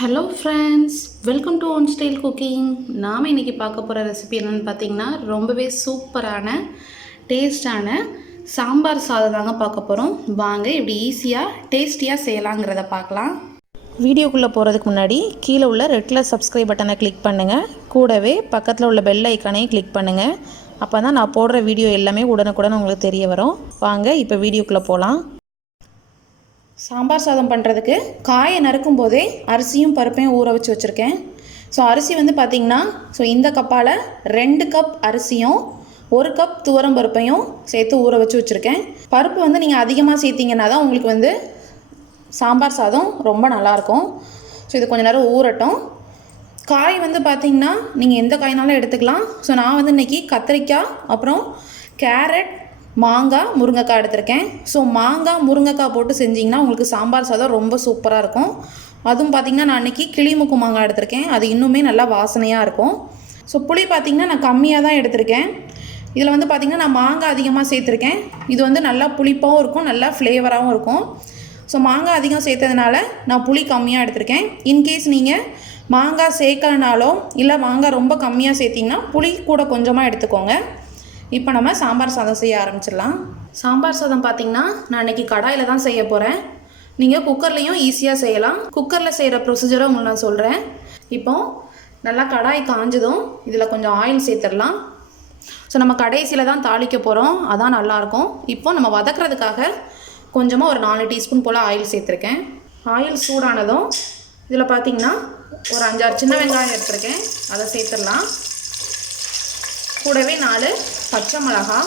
Hello friends, welcome to own style cooking. நாம் இன்றைக்கி பார்க்க போகிற ரெசிபி என்னென்னு பார்த்தீங்கன்னா ரொம்பவே சூப்பரான டேஸ்டான சாம்பார் சாதம் தாங்க பார்க்க போகிறோம். வாங்க இப்படி ஈஸியாக டேஸ்டியாக செய்யலாங்கிறத பார்க்கலாம். வீடியோக்குள்ளே போகிறதுக்கு முன்னாடி கீழே உள்ள ரெட் கலர் சப்ஸ்கிரைப் பட்டனை கிளிக் பண்ணுங்கள். கூடவே பக்கத்தில் உள்ள பெல் ஐக்கானையும் கிளிக் பண்ணுங்கள். அப்போ தான் நான் போடுற வீடியோ எல்லாமே உடனுக்குடன் உங்களுக்கு தெரிய வரும். வாங்க இப்போ வீடியோக்குள்ளே போகலாம். சாம்பார் சாதம் பண்ணுறதுக்கு காயை நறுக்கும் போதே அரிசியும் பருப்பையும் ஊற வச்சு வச்சுருக்கேன். ஸோ அரிசி வந்து பார்த்திங்கன்னா இந்த கப்பால் 2 கப் அரிசியும் 1 கப் துவரம் பருப்பையும் சேர்த்து ஊற வச்சு வச்சுருக்கேன். பருப்பு வந்து நீங்கள் அதிகமாக சேர்த்திங்கன்னா தான் உங்களுக்கு வந்து சாம்பார் சாதம் ரொம்ப நல்லாயிருக்கும். ஸோ இது கொஞ்சம் நேரம் ஊறட்டும். காய் வந்து பார்த்திங்கன்னா நீங்கள் எந்த காய்னாலும் எடுத்துக்கலாம். ஸோ நான் வந்து இன்றைக்கி கத்திரிக்காய், அப்புறம் கேரட், மாங்காய், முருங்கைக்காய் எடுத்திருக்கேன். ஸோ மாங்காய் முருங்கைக்காய் போட்டு செஞ்சிங்கன்னா உங்களுக்கு சாம்பார் சாதம் ரொம்ப சூப்பராக இருக்கும். அதுவும் பார்த்திங்கன்னா நான் அன்றைக்கி கிளிமுக்கு மாங்காய் எடுத்திருக்கேன். அது இன்னுமே நல்லா வாசனையாக இருக்கும். ஸோ புளி பார்த்திங்கன்னா நான் கம்மியாக தான் எடுத்திருக்கேன். இதில் வந்து பார்த்திங்கன்னா நான் மாங்காய் அதிகமாக சேர்த்துருக்கேன். இது வந்து நல்லா புளிப்பாகவும் இருக்கும், நல்லா ஃப்ளேவராகவும் இருக்கும். ஸோ மாங்காய் அதிகம் சேர்த்ததுனால நான் புளி கம்மியாக எடுத்திருக்கேன். இன்கேஸ் நீங்கள் மாங்காய் சேர்க்கலனாலோ இல்லை மாங்காய் ரொம்ப கம்மியாக சேர்த்திங்கன்னா புளி கூட கொஞ்சமாக எடுத்துக்கோங்க. இப்போ நம்ம சாம்பார் சாதம் செய்ய ஆரம்பிச்சிடலாம். சாம்பார் சாதம் பார்த்திங்கன்னா நான் இன்றைக்கி கடாயில் தான் செய்ய போகிறேன். நீங்கள் குக்கர்லேயும் ஈஸியாக செய்யலாம். குக்கரில் செய்கிற ப்ரொசீஜரை உங்களுக்கு நான் சொல்கிறேன். இப்போது நல்லா கடாய் காஞ்சதும் இதில் கொஞ்சம் ஆயில் சேர்த்துடலாம். ஸோ நம்ம கடைசியில் தான் தாளிக்க போகிறோம், அதான் நல்லாயிருக்கும். இப்போ நம்ம வதக்கிறதுக்காக கொஞ்சமாக ஒரு 4 டீஸ்பூன் போல் ஆயில் சேர்த்துருக்கேன். ஆயில் சூடானதும் இதில் பார்த்திங்கன்னா ஒரு 5-6 சின்ன வெங்காயம் எடுத்துருக்கேன், அதை சேர்த்துடலாம். கூடவே 4 பச்சை மிளகாய்.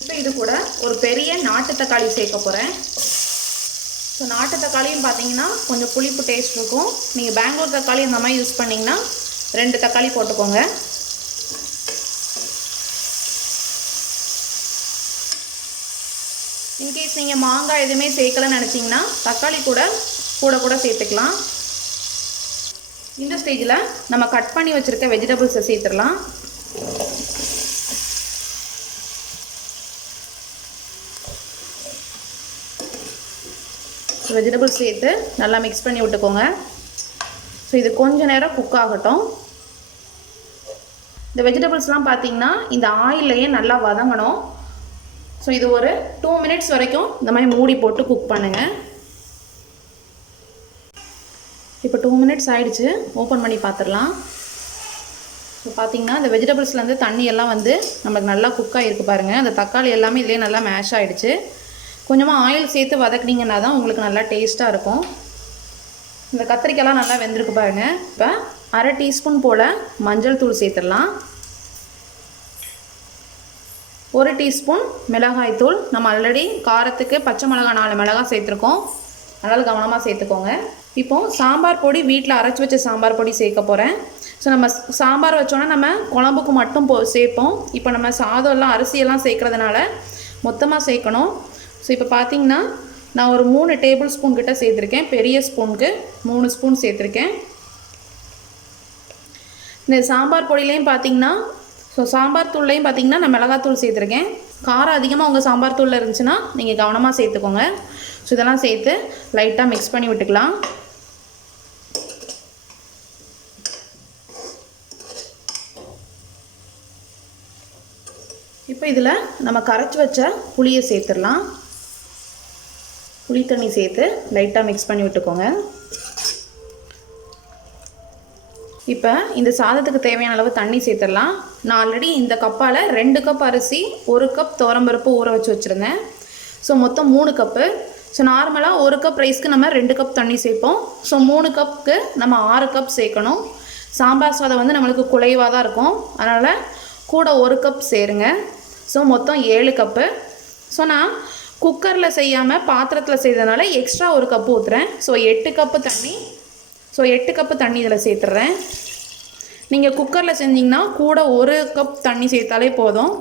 இப்போ இது கூட ஒரு பெரிய நாட்டு தக்காளி சேர்க்க போகிறேன். ஸோ நாட்டு தக்காளியும் பார்த்தீங்கன்னா கொஞ்சம் புளிப்பு டேஸ்ட் இருக்கும். நீங்கள் பெங்களூர் தக்காளி இந்த மாதிரி யூஸ் பண்ணிங்கன்னா 2 தக்காளி போட்டுக்கோங்க. இன்கேஸ் நீங்கள் மாங்காய் எதுவுமே சேர்க்கலன்னு நினச்சிங்கன்னா தக்காளி கூட சேர்த்துக்கலாம். இந்த ஸ்டேஜில் நம்ம கட் பண்ணி வச்சுருக்க வெஜிடபிள்ஸை சேர்த்துடலாம். வெஜிடபிள்ஸ் சேர்த்து நல்லா மிக்ஸ் பண்ணி விட்டுக்கோங்க. ஸோ இது கொஞ்சம் நேரம் குக் ஆகட்டும். இந்த வெஜிடபிள்ஸ்லாம் பார்த்திங்கன்னா இந்த ஆயிலையே நல்லா வதங்கணும். ஸோ இது ஒரு 2 மினிட்ஸ் வரைக்கும் இந்த மாதிரி மூடி போட்டு குக் பண்ணுங்கள். இப்போ 2 மினிட்ஸ் ஆகிடுச்சு, ஓப்பன் பண்ணி பார்த்துடலாம். ஸோ பார்த்திங்கன்னா இந்த வெஜிடபிள்ஸ்லேருந்து தண்ணி எல்லாம் வந்து நம்மளுக்கு நல்லா குக் ஆகிருக்கு பாருங்கள். அந்த தக்காளி எல்லாமே இதிலே நல்லா மேஷ் ஆகிடுச்சு. கொஞ்சமாக ஆயில் சேர்த்து வதக்குனீங்கன்னா தான் உங்களுக்கு நல்லா டேஸ்ட்டாக இருக்கும். இந்த கத்திரிக்காய்லாம் நல்லா வெந்திருக்கு பாருங்கள். இப்போ 1/2 டீஸ்பூன் போல் மஞ்சள் தூள் சேர்த்துடலாம். 1 டீஸ்பூன் மிளகாய் தூள். நம்ம ஆல்ரெடி காரத்துக்கு பச்சை மிளகாய் 4 மிளகாய் சேர்த்துருக்கோம், அதனால் கவனமாக சேர்த்துக்கோங்க. இப்போது சாம்பார் பொடி வீட்டில் அரைச்சி வச்ச சாம்பார் பொடி சேர்க்க போகிறேன். ஸோ நம்ம சாம்பார் வச்சோன்னா நம்ம குழம்புக்கு மட்டும் சேர்ப்போம். இப்போ நம்ம சாதம் எல்லாம் அரிசியெல்லாம் சேர்க்குறதுனால மொத்தமாக சேர்க்கணும். ஸோ இப்போ பார்த்திங்கன்னா நான் ஒரு 3 டேபிள் ஸ்பூன் கிட்ட சேர்த்துருக்கேன். பெரிய ஸ்பூனுக்கு 3 ஸ்பூன் சேர்த்துருக்கேன். இந்த சாம்பார் பொடியிலையும் பார்த்திங்கன்னா சாம்பார் தூள்லையும் பார்த்திங்கன்னா நான் மிளகாத்தூள் சேர்த்துருக்கேன். காரம் அதிகமாக உங்கள் சாம்பார் தூளில் இருந்துச்சுன்னா நீங்கள் கவனமாக சேர்த்துக்கோங்க. ஸோ இதெல்லாம் சேர்த்து லைட்டாக மிக்ஸ் பண்ணி விட்டுக்கலாம். இப்போ இதில் நம்ம கரைச்சி வச்ச புளியை சேர்த்துடலாம். புளி தண்ணி சேர்த்து லைட்டாக மிக்ஸ் பண்ணி விட்டுக்கோங்க. இப்போ இந்த சாதத்துக்கு தேவையான அளவு தண்ணி சேர்த்துடலாம். நான் ஆல்ரெடி இந்த கப்பால் 2 கப் அரிசி 1 கப் துவரம்பருப்பு ஊற வச்சு வச்சுருந்தேன். ஸோ மொத்தம் 3 கப்பு. ஸோ நார்மலாக 1 கப் ரைஸ்க்கு நம்ம 2 கப் தண்ணி சேர்ப்போம். ஸோ 3 கப்புக்கு நம்ம 6 கப் சேர்க்கணும். சாம்பார் சாதம் வந்து நம்மளுக்கு குலைவாக தான் இருக்கும், அதனால் கூட 1 கப் சேருங்க. ஸோ மொத்தம் 7 கப்பு. ஸோ நான் குக்கரில் செய்யாமல் பாத்திரத்தில் செய்ததுனால எக்ஸ்ட்ரா 1 கப்பு ஊற்றுறேன். ஸோ 8 கப்பு தண்ணி. ஸோ 8 கப்பு தண்ணி இதில் சேர்த்துட்றேன். நீங்கள் குக்கரில் செஞ்சிங்கன்னா கூட 1 கப் தண்ணி சேர்த்தாலே போதும்.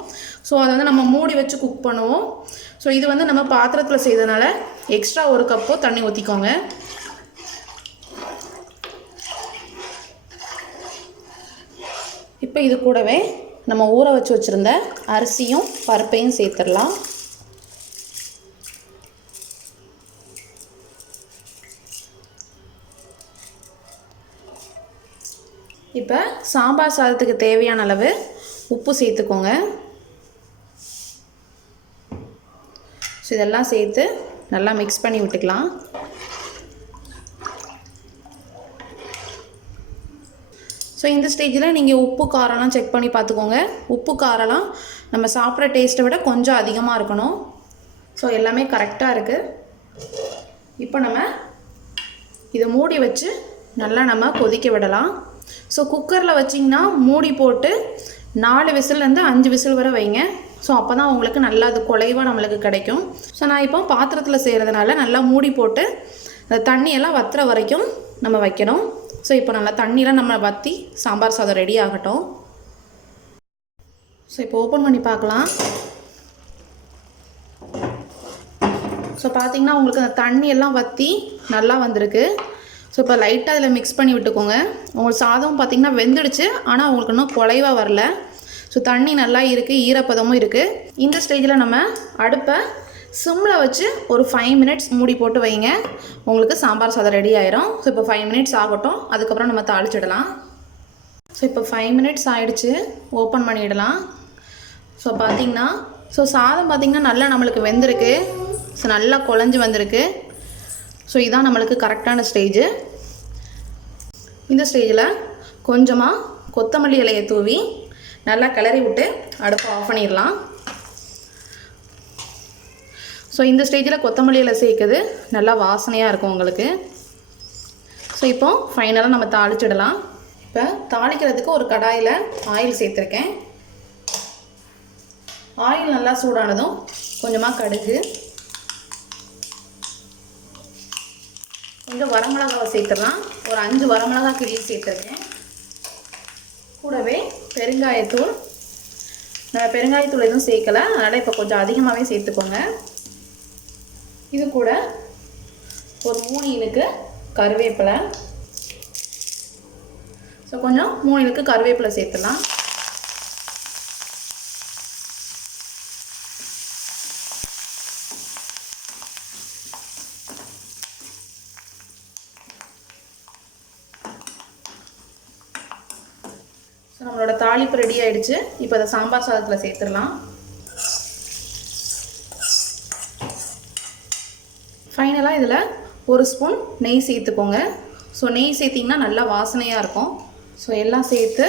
ஸோ அதை வந்து நம்ம மூடி வச்சு குக் பண்ணுவோம். ஸோ இது வந்து நம்ம பாத்திரத்தில் செய்ததுனால எக்ஸ்ட்ரா 1 கப்பு தண்ணி ஊற்றிக்கோங்க. இப்போ இது கூடவே நம்ம ஊற வச்சு வச்சுருந்த அரிசியும் பருப்பையும் சேர்த்துடலாம். இப்போ சாம்பார் சாதத்துக்கு தேவையான அளவு உப்பு சேர்த்துக்கோங்க. ஸோ இதெல்லாம் சேர்த்து நல்லா மிக்ஸ் பண்ணி விட்டுக்கலாம். ஸோ இந்த ஸ்டேஜில் நீங்கள் உப்பு காரம்லாம் செக் பண்ணி பார்த்துக்கோங்க. உப்பு காரம்லாம் நம்ம சாப்பிட்ற டேஸ்ட்டை விட கொஞ்சம் அதிகமாக இருக்கணும். ஸோ எல்லாமே கரெக்டாக இருக்குது. இப்போ நம்ம இதை மூடி வச்சு நல்லா நம்ம கொதிக்க விடலாம். ஸோ குக்கரில் வச்சிங்கன்னா மூடி போட்டு 4 விசில்லேருந்து 5 விசில் வரை வைங்க. ஸோ அப்போ தான் உங்களுக்கு நல்லா அது குலைவாக நம்மளுக்கு கிடைக்கும். ஸோ நான் இப்போ பாத்திரத்தில் செய்கிறதுனால நல்லா மூடி போட்டு அந்த தண்ணியெல்லாம் வற்றுற வரைக்கும் நம்ம வைக்கணும். ஸோ இப்போ நல்லா தண்ணியெலாம் நம்ம வற்றி சாம்பார் சாதம் ரெடி ஆகட்டும். ஸோ இப்போ ஓப்பன் பண்ணி பார்க்கலாம். ஸோ பார்த்திங்கன்னா உங்களுக்கு அந்த தண்ணியெல்லாம் வற்றி நல்லா வந்திருக்கு. ஸோ இப்போ லைட்டாக அதில் மிக்ஸ் பண்ணி விட்டுக்கோங்க. உங்களுக்கு சாதம் பார்த்திங்கன்னா வெந்துடுச்சு, ஆனால் உங்களுக்கு இன்னும் குலைவாக வரல. ஸோ தண்ணி நல்லா இருக்குது, ஈரப்பதமும் இருக்குது. இந்த ஸ்டேஜில் நம்ம அடுப்பை சிம்மில் வச்சு ஒரு 5 மினிட்ஸ் மூடி போட்டு வைங்க. உங்களுக்கு சாம்பார் சாதம் ரெடி ஆயிரும். ஸோ இப்போ 5 மினிட்ஸ் ஆகட்டும், அதுக்கப்புறம் நம்ம தாளிச்சிடலாம். ஸோ இப்போ 5 மினிட்ஸ் ஆகிடுச்சு, ஓப்பன் பண்ணிடலாம். ஸோ பார்த்திங்கன்னா சாதம் பார்த்திங்கன்னா நல்லா நம்மளுக்கு வெந்திருக்கு. ஸோ நல்லா குழஞ்சி வந்திருக்கு. ஸோ இதான் நம்மளுக்கு கரெக்டான ஸ்டேஜு. இந்த ஸ்டேஜில் கொஞ்சமாக கொத்தமல்லி இலையை தூவி நல்லா கிளறி விட்டு அடுப்பை ஆஃப் பண்ணிடலாம். ஸோ இந்த ஸ்டேஜில் கொத்தமல்லி இலை சேர்க்குது நல்லா வாசனையாக இருக்கும் உங்களுக்கு. ஸோ இப்போ ஃபைனலாக நம்ம தாளிச்சிடலாம். இப்போ தாளிக்கிறதுக்கு ஒரு கடாயில் ஆயில் சேர்த்துருக்கேன். ஆயில் நல்லா சூடானதும் கொஞ்சமாக கடுகு, கொஞ்சம் வரமிளகாவை சேர்த்துடலாம். ஒரு 5 வரமிளகா கிள்ளி சேர்த்துருக்கேன். கூடவே பெருங்காயத்தூள். நம்ம பெருங்காயத்தூள் எதுவும் சேர்க்கலை, அதனால் இப்போ கொஞ்சம் அதிகமாகவே சேர்த்துக்கோங்க. இது கூட ஒரு 3 இனுக்கு கருவேப்பிலை. ஸோ கொஞ்சம் 3 இனுக்கு கருவேப்பிலை சேர்த்துடலாம். ஸோ நம்மளோட தாளிப்பு ரெடி ஆகிடுச்சு. இப்போ அதை சாம்பார் சாதத்தில் சேர்த்துடலாம். ஃபைனலாக இதில் ஒரு ஸ்பூன் நெய் சேர்த்துக்கோங்க. ஸோ நெய் சேர்த்திங்கன்னா நல்லா வாசனையாக இருக்கும். ஸோ எல்லாம் சேர்த்து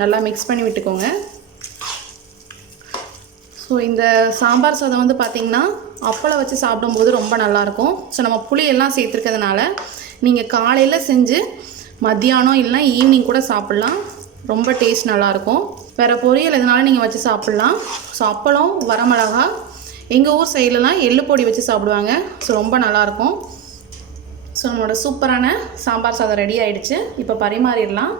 நல்லா மிக்ஸ் பண்ணி விட்டுக்கோங்க. ஸோ இந்த சாம்பார் சாதம் வந்து பார்த்திங்கன்னா அப்பளம் வச்சு சாப்பிடும்போது ரொம்ப நல்லாயிருக்கும். ஸோ நம்ம புளியெல்லாம் சேர்த்துருக்கிறதுனால நீங்கள் காலையில் செஞ்சு மத்தியானம் இல்லைனா ஈவினிங் கூட சாப்பிட்லாம். ரொம்ப டேஸ்ட் நல்லாயிருக்கும். வேறு பொரியல் எதனாலும் நீங்கள் வச்சு சாப்பிட்லாம். ஸோ அப்பளம், வரமிளகா, எங்கள் ஊர் சைட்லலாம் எள்ளு பொடி வச்சு சாப்பிடுவாங்க. ஸோ ரொம்ப நல்லாயிருக்கும். ஸோ நம்மளோட சூப்பரான சாம்பார் சாதம் ரெடி ஆகிடுச்சு. இப்போ பரிமாறிடலாம்.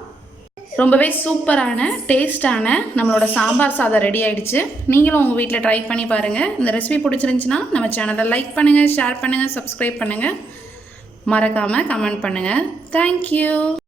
ரொம்பவே சூப்பரான டேஸ்டான நம்மளோட சாம்பார் சாதம் ரெடி ஆகிடுச்சு. நீங்களும் உங்கள் வீட்டில் ட்ரை பண்ணி பாருங்கள். இந்த ரெசிபி பிடிச்சிருந்துச்சின்னா நம்ம சேனலை லைக் பண்ணுங்கள், ஷேர் பண்ணுங்கள், சப்ஸ்கிரைப் பண்ணுங்கள், மறக்காமல் கமெண்ட் பண்ணுங்கள். தேங்க்யூ.